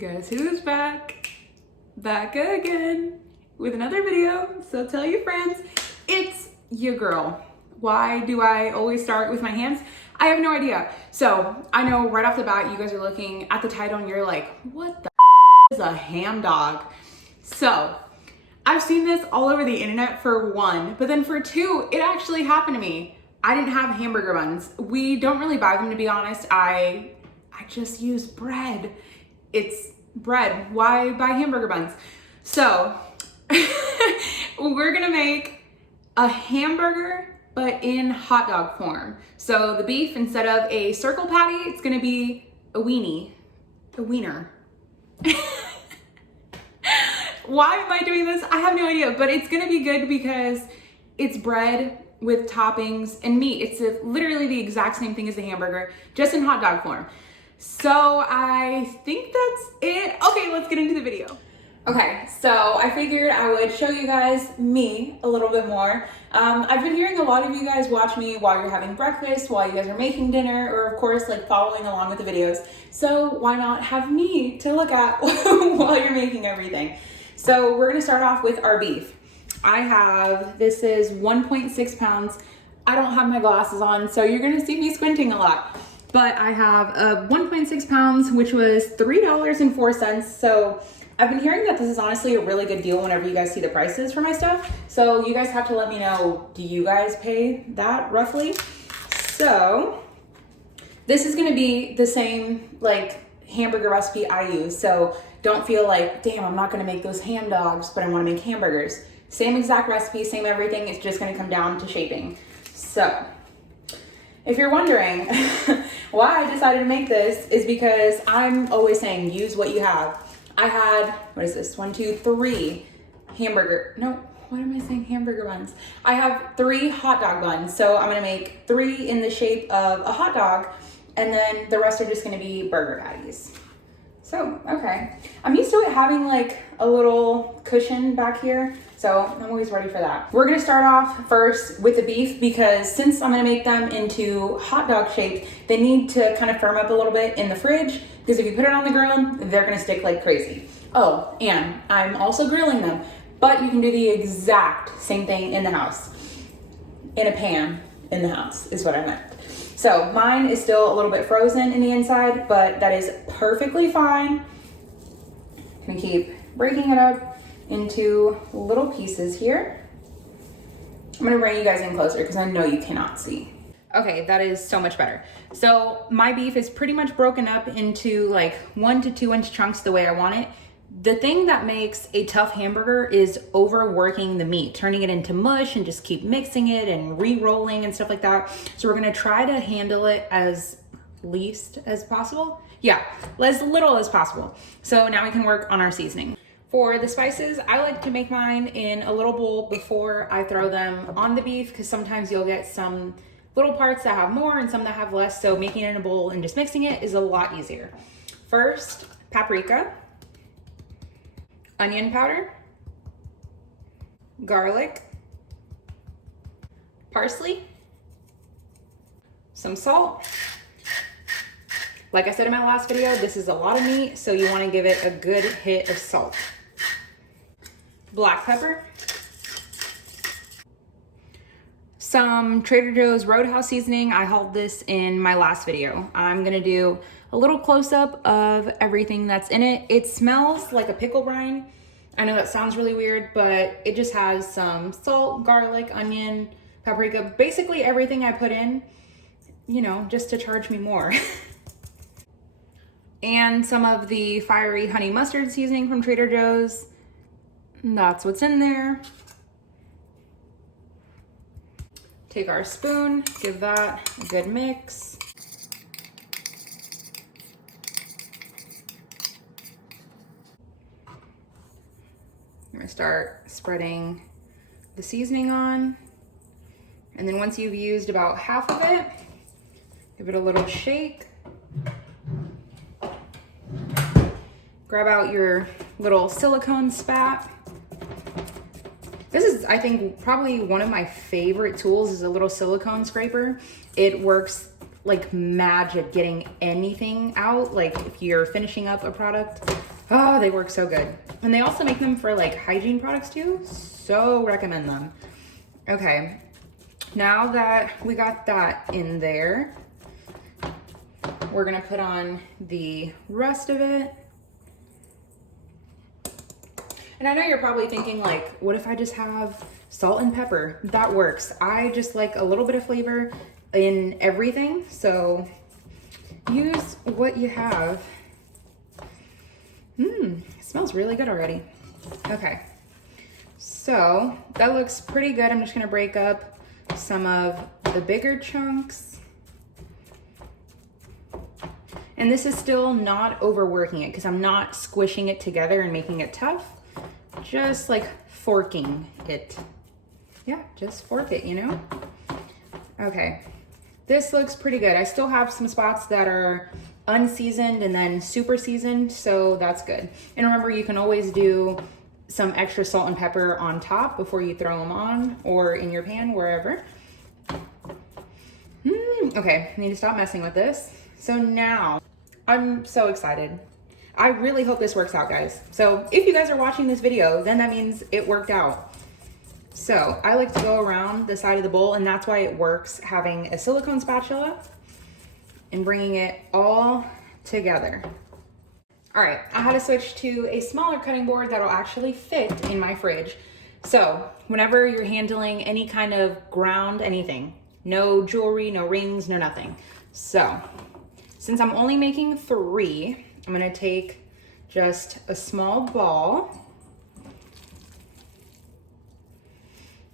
Guess who's back? Back again with another video. So tell your friends, it's your girl. Why do I always start with my hands? I have no idea. So I know right off the bat, you guys are looking at the title and you're like, what the is a ham dog? So I've seen this all over the internet for one, but then for two, it actually happened to me. I didn't have hamburger buns. We don't really buy them, to be honest. I just use bread. It's bread. Why buy hamburger buns? So we're gonna make a hamburger, but in hot dog form. So the beef, instead of a circle patty, it's gonna be a weenie, a wiener. Why am I doing this? I have no idea, but it's gonna be good because it's bread with toppings and meat. It's literally the exact same thing as the hamburger, just in hot dog form. So I think that's it. Okay, let's get into the video. Okay, so I figured I would show you guys me a little bit more. I've been hearing a lot of you guys watch me while you're having breakfast, while you guys are making dinner, or of course like following along with the videos. So why not have me to look at while you're making everything? So we're gonna start off with our beef. This is 1.6 pounds. I don't have my glasses on, so you're gonna see me squinting a lot. But I have a 1.6 pounds, which was $3.04. So I've been hearing that this is honestly a really good deal whenever you guys see the prices for my stuff. So you guys have to let me know, do you guys pay that roughly? So this is gonna be the same like hamburger recipe I use. So don't feel like, damn, I'm not gonna make those ham dogs, but I wanna make hamburgers. Same exact recipe, same everything. It's just gonna come down to shaping. So if you're wondering why I decided to make this, is because I'm always saying use what you have. I had, what is this? 1, 2, 3 hamburger, no, what am I saying? Hamburger buns. I have 3 hot dog buns. So I'm gonna make 3 in the shape of a hot dog, and then the rest are just gonna be burger patties. So, okay. I'm used to it having like a little cushion back here, so I'm always ready for that. We're gonna start off first with the beef because since I'm gonna make them into hot dog shaped, they need to kind of firm up a little bit in the fridge because if you put it on the grill, they're gonna stick like crazy. Oh, and I'm also grilling them, but you can do the exact same thing in the house. In a pan in the house is what I meant. So mine is still a little bit frozen in the inside, but that is perfectly fine. I'm gonna keep breaking it up into little pieces here. I'm gonna bring you guys in closer because I know you cannot see. Okay, that is so much better. So my beef is pretty much broken up into like 1 to 2 inch chunks the way I want it. The thing that makes a tough hamburger is overworking the meat, turning it into mush and just keep mixing it and re-rolling and stuff like that. So we're gonna try to handle it as least as possible. Yeah, as little as possible. So now we can work on our seasoning. For the spices, I like to make mine in a little bowl before I throw them on the beef because sometimes you'll get some little parts that have more and some that have less. So making it in a bowl and just mixing it is a lot easier. First, paprika. Onion powder, garlic, parsley, some salt. Like I said in my last video, this is a lot of meat, so you want to give it a good hit of salt. Black pepper, some Trader Joe's Roadhouse seasoning. I hauled this in my last video. I'm gonna do a little close-up of everything that's in it. It smells like a pickle brine. I know that sounds really weird, but it just has some salt, garlic, onion, paprika, basically everything I put in, you know, just to charge me more. And some of the fiery honey mustard seasoning from Trader Joe's. That's what's in there. Take our spoon, give that a good mix. I'm gonna start spreading the seasoning on. And then once you've used about half of it, give it a little shake. Grab out your little silicone spat. This is, I think, probably one of my favorite tools is a little silicone scraper. It works like magic getting anything out. Like if you're finishing up a product, oh, they work so good. And they also make them for like hygiene products too. So recommend them. Okay, now that we got that in there, we're gonna put on the rest of it. And I know you're probably thinking like, what if I just have salt and pepper? That works. I just like a little bit of flavor in everything. So use what you have. It smells really good already. Okay, so that looks pretty good. I'm just gonna break up some of the bigger chunks. And this is still not overworking it because I'm not squishing it together and making it tough. Just like forking it. Yeah, just fork it, you know? Okay, this looks pretty good. I still have some spots that are unseasoned and then super seasoned, so that's good. And remember, you can always do some extra salt and pepper on top before you throw them on or in your pan, wherever. Okay, I need to stop messing with this. So now, I'm so excited. I really hope this works out, guys. So if you guys are watching this video, then that means it worked out. So I like to go around the side of the bowl, and that's why it works having a silicone spatula and bringing it all together. All right, I had to switch to a smaller cutting board that'll actually fit in my fridge. So whenever you're handling any kind of ground anything, no jewelry, no rings, no nothing. So since I'm only making 3, I'm gonna take just a small ball.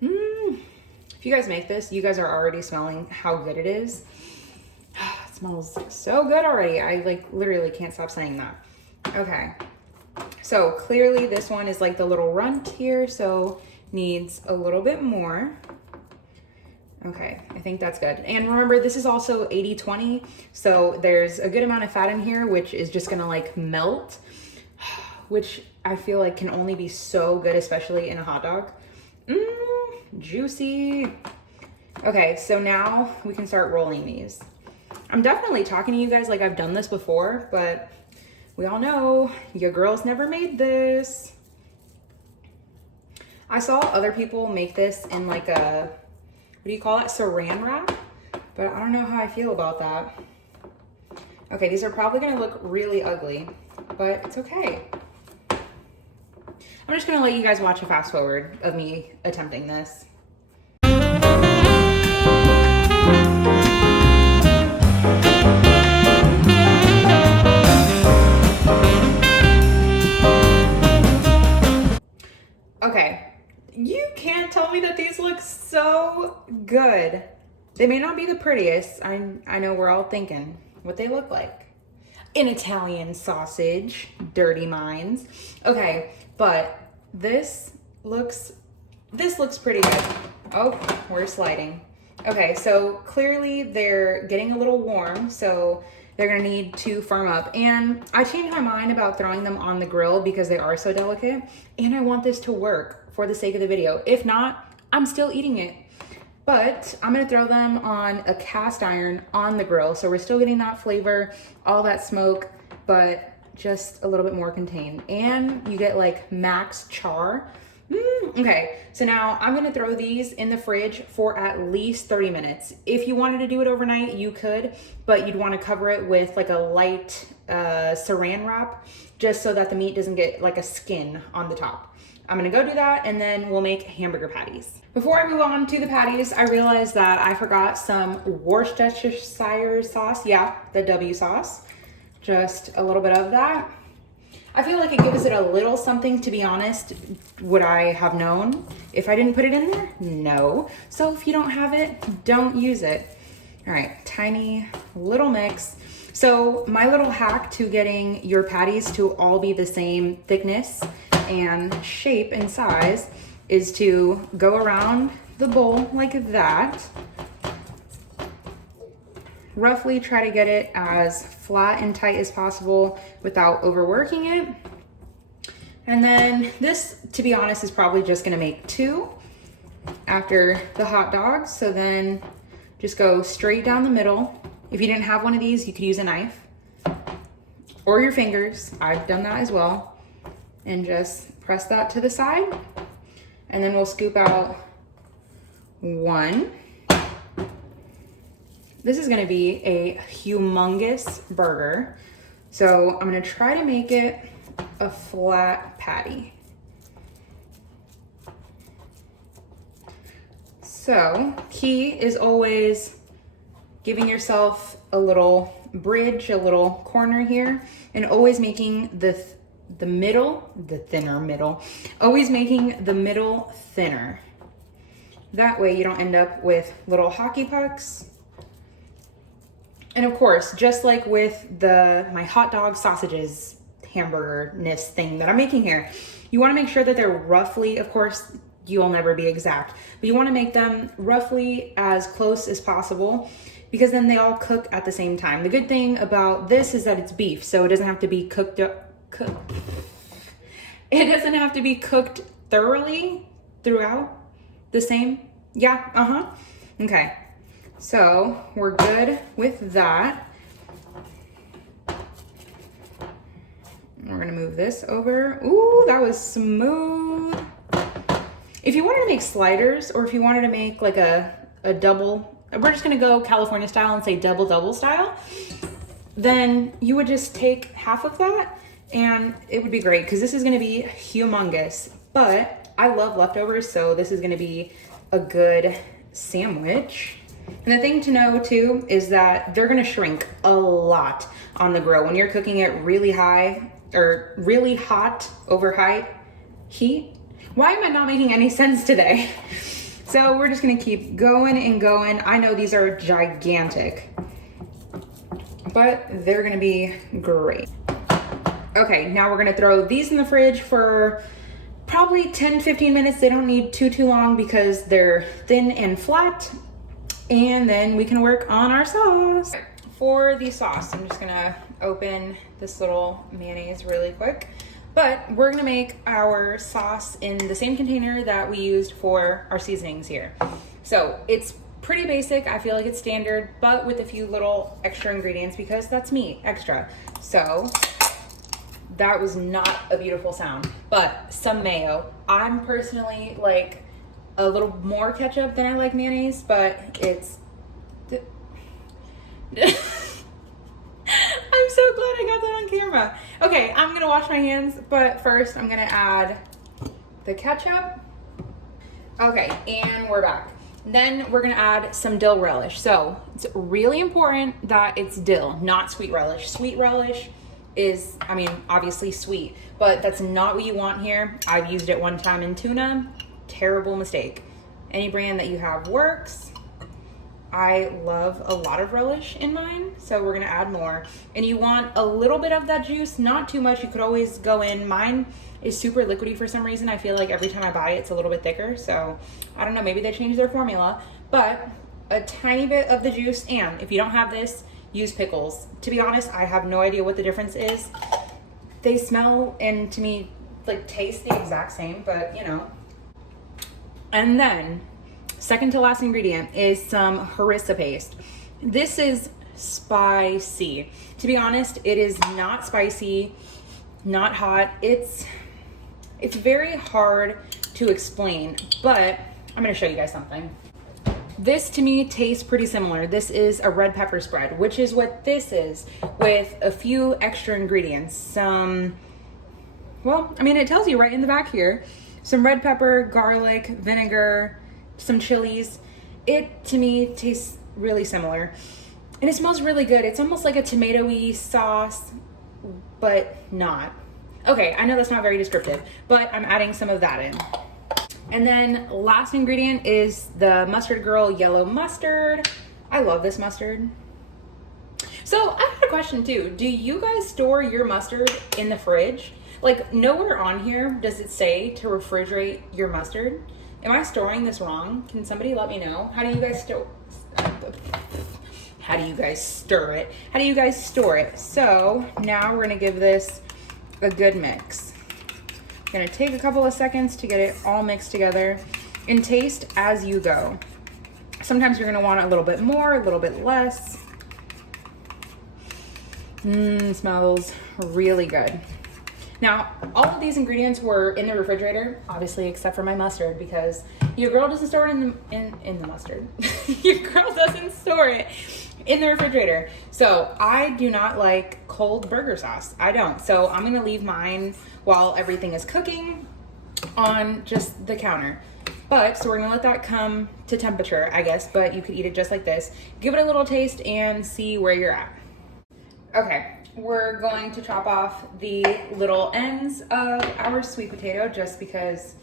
If you guys make this, you guys are already smelling how good it is. It smells so good already. I like literally can't stop saying that. Okay, so clearly this one is like the little runt here, so needs a little bit more. Okay, I think that's good. And remember, this is also 80-20, so there's a good amount of fat in here, which is just gonna like melt, which I feel like can only be so good, especially in a hot dog. Juicy. Okay, so now we can start rolling these. I'm definitely talking to you guys like I've done this before, but we all know your girls never made this. I saw other people make this in like a, what do you call it? Saran wrap, but I don't know how I feel about that. Okay, these are probably gonna look really ugly, but it's okay. I'm just gonna let you guys watch a fast forward of me attempting this. Okay, you can't tell me that these look so good. They may not be the prettiest. I know we're all thinking what they look like. An Italian sausage, dirty minds. Okay, but this looks pretty good. Oh, we're sliding. Okay, so clearly they're getting a little warm, so they're gonna need to firm up. And I changed my mind about throwing them on the grill because they are so delicate, and I want this to work for the sake of the video. If not, I'm still eating it. But I'm gonna throw them on a cast iron on the grill, so we're still getting that flavor, all that smoke, but just a little bit more contained. And you get like max char. Okay, so now I'm gonna throw these in the fridge for at least 30 minutes. If you wanted to do it overnight, you could, but you'd wanna cover it with like a light saran wrap, just so that the meat doesn't get like a skin on the top. I'm gonna go do that, and then we'll make hamburger patties. Before I move on to the patties, I realized that I forgot some Worcestershire sauce. Yeah, the W sauce. Just a little bit of that. I feel like it gives it a little something, to be honest. Would I have known if I didn't put it in there? No. So if you don't have it, don't use it. All right, tiny little mix. So my little hack to getting your patties to all be the same thickness and shape and size is to go around the bowl like that. Roughly try to get it as flat and tight as possible without overworking it. And then this, to be honest, is probably just gonna make 2 after the hot dogs. So then just go straight down the middle If you didn't have one of these, you could use a knife or your fingers. I've done that as well. And just press that to the side. And then we'll scoop out one. This is gonna be a humongous burger. So I'm gonna try to make it a flat patty. So key is always giving yourself a little bridge, a little corner here, and always making the thinner middle, always making the middle thinner. That way you don't end up with little hockey pucks. And of course, just like with my hot dog sausages hamburger-ness thing that I'm making here, you wanna make sure that they're roughly, of course, you'll never be exact, but you wanna make them roughly as close as possible because then they all cook at the same time. The good thing about this is that it's beef, so it doesn't have to be cooked. It doesn't have to be cooked thoroughly throughout the same. Yeah, okay. So we're good with that. We're gonna move this over. Ooh, that was smooth. If you wanted to make sliders, or if you wanted to make like a double, we're just gonna go California style and say double style, then you would just take half of that and it would be great because this is gonna be humongous. But I love leftovers, so this is gonna be a good sandwich. And the thing to know too is that they're gonna shrink a lot on the grill. When you're cooking it really high or really hot over high heat. Why am I not making any sense today? So we're just gonna keep going and going. I know these are gigantic, but they're gonna be great. Okay, now we're gonna throw these in the fridge for probably 10-15 minutes. They don't need too long because they're thin and flat. And then we can work on our sauce. For the sauce, I'm just gonna open this little mayonnaise really quick. But we're gonna make our sauce in the same container that we used for our seasonings here. So it's pretty basic. I feel like it's standard, but with a few little extra ingredients because that's me, extra. So that was not a beautiful sound, but some mayo. I'm personally like a little more ketchup than I like mayonnaise, but it's I'm so glad I got that on camera. Okay, I'm gonna wash my hands, but first I'm gonna add the ketchup. Okay, and we're back. Then we're gonna add some dill relish. So it's really important that it's dill, not sweet relish. Sweet relish is, I mean, obviously sweet, but that's not what you want here. I've used it one time in tuna. Terrible mistake. Any brand that you have works. I love a lot of relish in mine, so we're gonna add more. And you want a little bit of that juice, not too much. You could always go in. Mine is super liquidy for some reason. I feel like every time I buy it, it's a little bit thicker. So I don't know, maybe they changed their formula, but a tiny bit of the juice. And if you don't have this, use pickles. To be honest, I have no idea what the difference is. They smell and to me like taste the exact same, but you know. And then second to last ingredient is some harissa paste. This is spicy. To be honest, it is not spicy, not hot. It's very hard to explain, but I'm gonna show you guys something. This to me tastes pretty similar. This is a red pepper spread, which is what this is, with a few extra ingredients. Some, well, I mean, it tells you right in the back here. Some red pepper, garlic, vinegar, some chilies. It to me tastes really similar. And it smells really good. It's almost like a tomatoey sauce, but not. Okay, I know that's not very descriptive, but I'm adding some of that in. And then last ingredient is the Mustard Girl yellow mustard. I love this mustard. So I had a question too. Do you guys store your mustard in the fridge? Like nowhere on here does it say to refrigerate your mustard. Am I storing this wrong? Can somebody let me know? How do you guys store it? How do you guys store it? So now we're gonna give this a good mix. I'm gonna take a couple of seconds to get it all mixed together and taste as you go. Sometimes you're gonna want a little bit more, a little bit less. Smells really good. Now, all of these ingredients were in the refrigerator, obviously, except for my mustard, because your girl doesn't store it in the mustard. Your girl doesn't store it in the refrigerator. So I do not like cold burger sauce. I don't. So I'm gonna leave mine while everything is cooking on just the counter. But, so we're gonna let that come to temperature, I guess, but you could eat it just like this. Give it a little taste and see where you're at. Okay, we're going to chop off the little ends of our sweet potato just because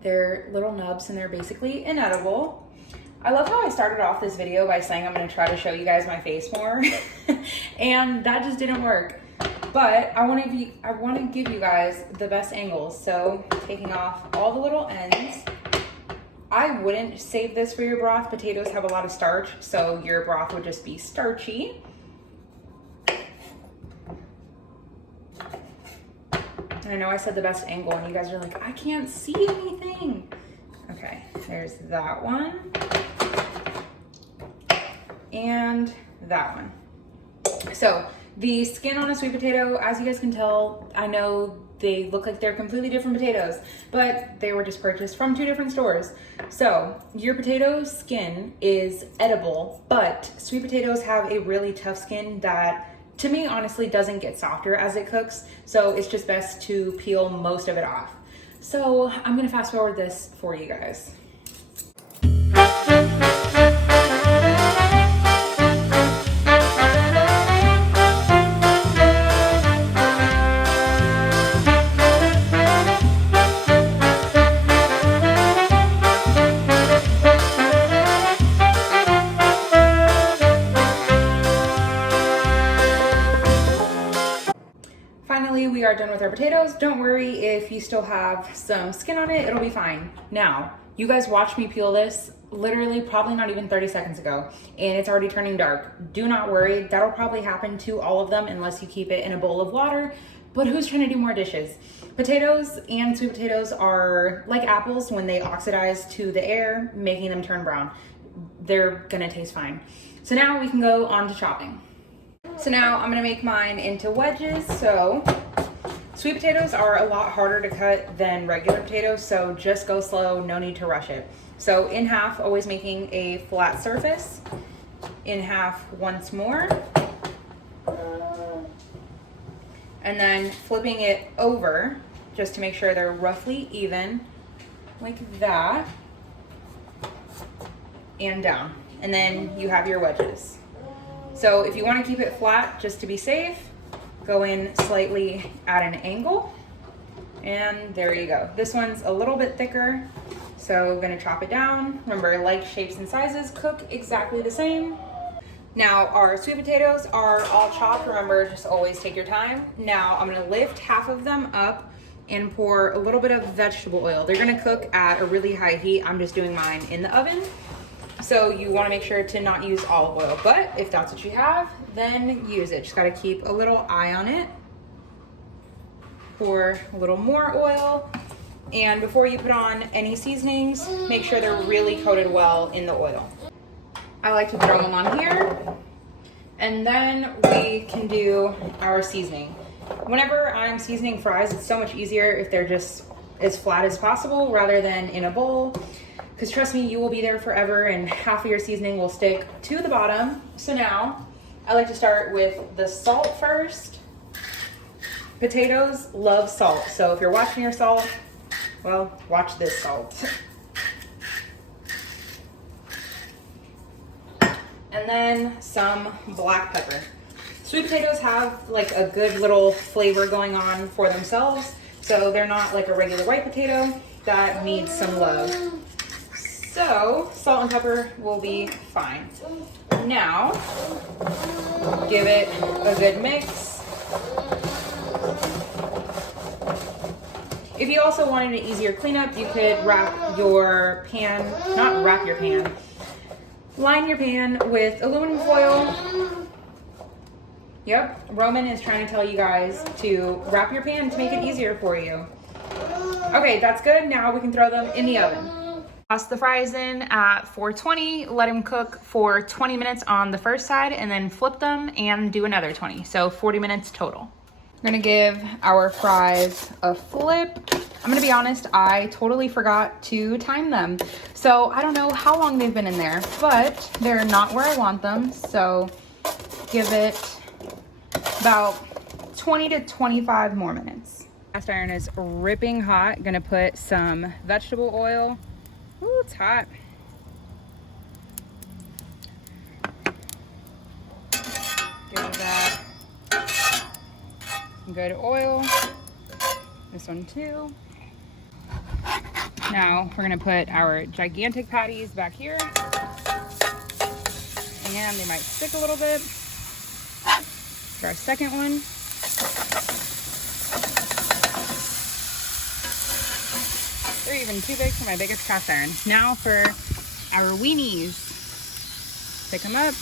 they're little nubs and they're basically inedible. I love how I started off this video by saying I'm gonna try to show you guys my face more and that just didn't work. But I wanna give you guys the best angles. So taking off all the little ends. I wouldn't save this for your broth. Potatoes have a lot of starch, so your broth would just be starchy. And I know I said the best angle and you guys are like, I can't see anything. Okay, there's that one. And that one. So the skin on a sweet potato, as you guys can tell, I know they look like they're completely different potatoes, but they were just purchased from 2 different stores. So your potato skin is edible, but sweet potatoes have a really tough skin that, to me, honestly, doesn't get softer as it cooks. So it's just best to peel most of it off. So I'm gonna fast forward this for you guys. Finally, we are done with our potatoes. Don't worry if you still have some skin on it, it'll be fine. Now, you guys watched me peel this literally probably not even 30 seconds ago, and it's already turning dark. Do not worry, that'll probably happen to all of them unless you keep it in a bowl of water, but who's trying to do more dishes? Potatoes and sweet potatoes are like apples when they oxidize to the air, making them turn brown. They're gonna taste fine. So now we can go on to chopping. So now I'm gonna make mine into wedges. So sweet potatoes are a lot harder to cut than regular potatoes, so just go slow, no need to rush it. So in half, always making a flat surface. In half once more. And then flipping it over just to make sure they're roughly even, like that. And down. And then you have your wedges. So if you want to keep it flat just to be safe, go in slightly at an angle. And there you go. This one's a little bit thicker, so I'm gonna chop it down. Remember, like shapes and sizes cook exactly the same. Now our sweet potatoes are all chopped. Remember, just always take your time. Now I'm gonna lift half of them up and pour a little bit of vegetable oil. They're gonna cook at a really high heat. I'm just doing mine in the oven. So you wanna make sure to not use olive oil, but if that's what you have, then use it. Just gotta keep a little eye on it. Pour a little more oil. And before you put on any seasonings, make sure they're really coated well in the oil. I like to throw them on here. And then we can do our seasoning. Whenever I'm seasoning fries, it's so much easier if they're just as flat as possible rather than in a bowl. Because trust me, you will be there forever and half of your seasoning will stick to the bottom. So now, I like to start with the salt first. Potatoes love salt, so if you're watching your salt, well, watch this salt. And then some black pepper. Sweet potatoes have like a good little flavor going on for themselves, so they're not like a regular white potato that needs some love. So salt and pepper will be fine. Now, give it a good mix. If you also wanted an easier cleanup, you could wrap your pan, not wrap your pan, line your pan with aluminum foil. Yep, Roman is trying to tell you guys to wrap your pan to make it easier for you. Okay, that's good. Now we can throw them in the oven. Toss the fries in at 420, let them cook for 20 minutes on the first side, and then flip them and do another 20, so 40 minutes total. We're gonna give our fries a flip. I'm gonna be honest, I totally forgot to time them. So I don't know how long they've been in there, but they're not where I want them. So give it about 20 to 25 more minutes. Cast iron is ripping hot. Gonna put some vegetable oil. Ooh, it's hot. Give that good oil. This one too. Now we're gonna put our gigantic patties back here. And they might stick a little bit. For our second one. They're even too big for my biggest cast iron. Now for our weenies. Pick them up.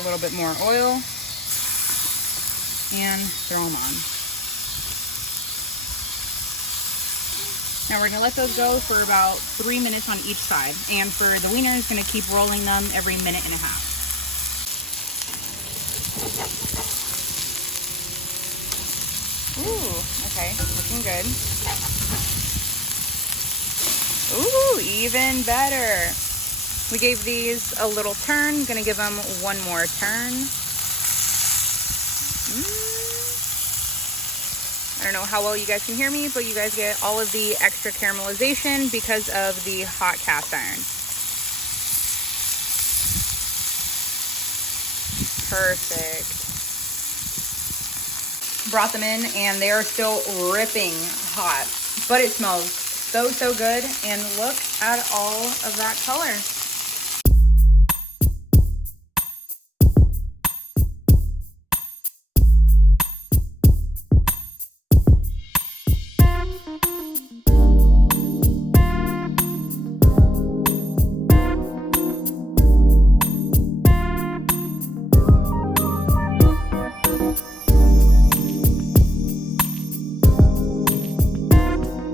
A little bit more oil. And throw them on. Now we're gonna let those go for about 3 minutes on each side. And for the wieners, gonna keep rolling them every minute and a half. Ooh, okay, looking good. Ooh, even better. We gave these a little turn. Gonna give them one more turn. I don't know how well you guys can hear me, but you guys get all of the extra caramelization because of the hot cast iron. Perfect. Brought them in and they are still ripping hot, but it smells so good. And look at all of that color.